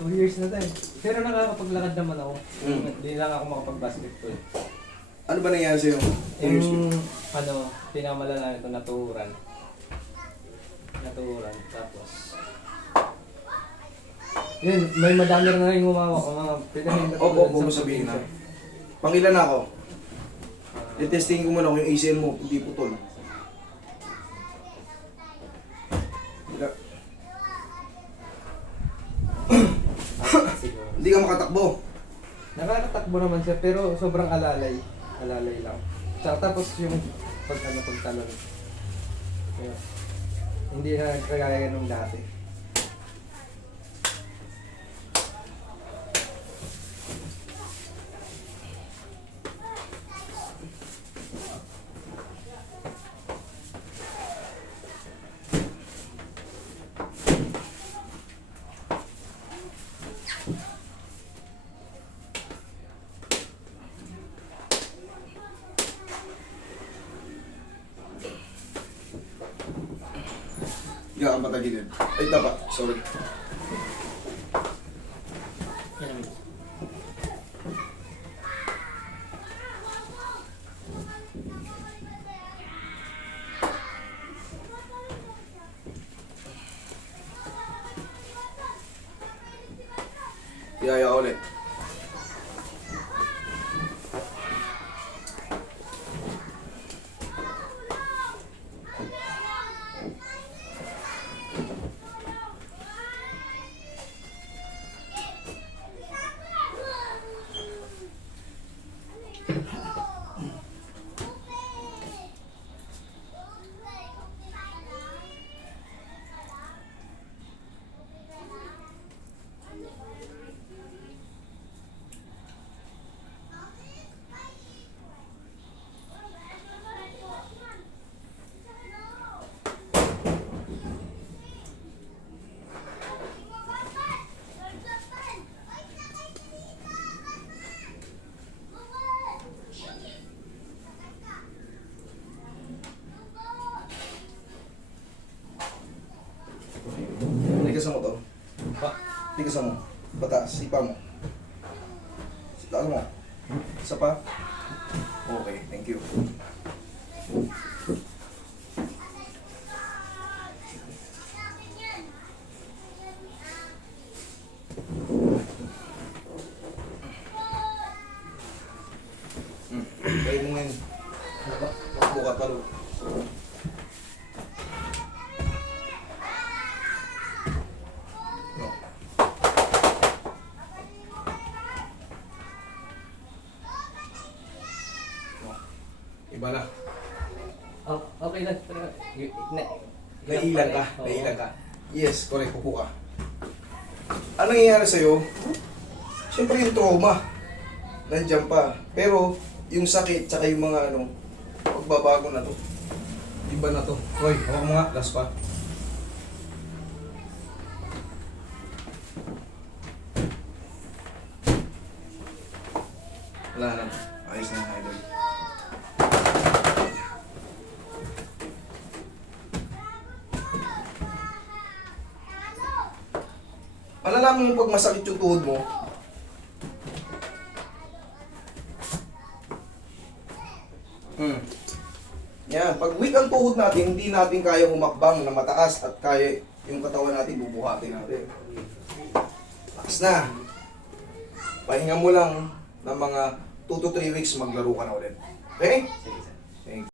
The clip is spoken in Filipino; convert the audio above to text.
2 years na tayo. Pero nakakapaglakad naman ako. Mm. Hindi lang ako makapag-basketball. Ano ba nangyari sa'yo? Yung, pinakamalala nito, naturan. Tapos, yun, may madami na rin umawak ko, mga pinahin na Opo, huwag mo sabihin na. Pangilan na ako. I-testing ko muna kung yung ACL mo, hindi putol. Siguro. Hindi ka makatakbo. Nakakatakbo naman siya, pero sobrang alalay. Alalay lang. Tsaka tapos yung pagtalon. Kaya, hindi na kagaya nung dati. Hindi ka patagilid. Ay, dapat. Sorry. Yaya ulit. Tigasan mo to. Tigasan mo. Bataas. Sipa mo. Taas mo. Isa pa. Okay, thank you. Kaya mo ngayon. Buka palo. Iba na. Oh, okay lang. Naiilan ka. Naiilan ka. Yes, correct. Upo ka. Ano nangyayari sa'yo? Siyempre yung trauma. Nandiyan pa. Pero yung sakit, tsaka yung mga pagbabago na to. Iba na to. Hoy, hawak mo nga. Last pa. Wala na. Ayos na yung idol. Malalaman mo pag masakit yung tuhod mo. Yan, pag weak ang tuhod natin, hindi natin kaya humakbang na mataas at kaya yung katawan natin bubuhatin natin. Lakas na. Pahinga mo lang ng mga 2 to 3 weeks, maglaro ka na ulit. Okay? Sige, sir. Thank you.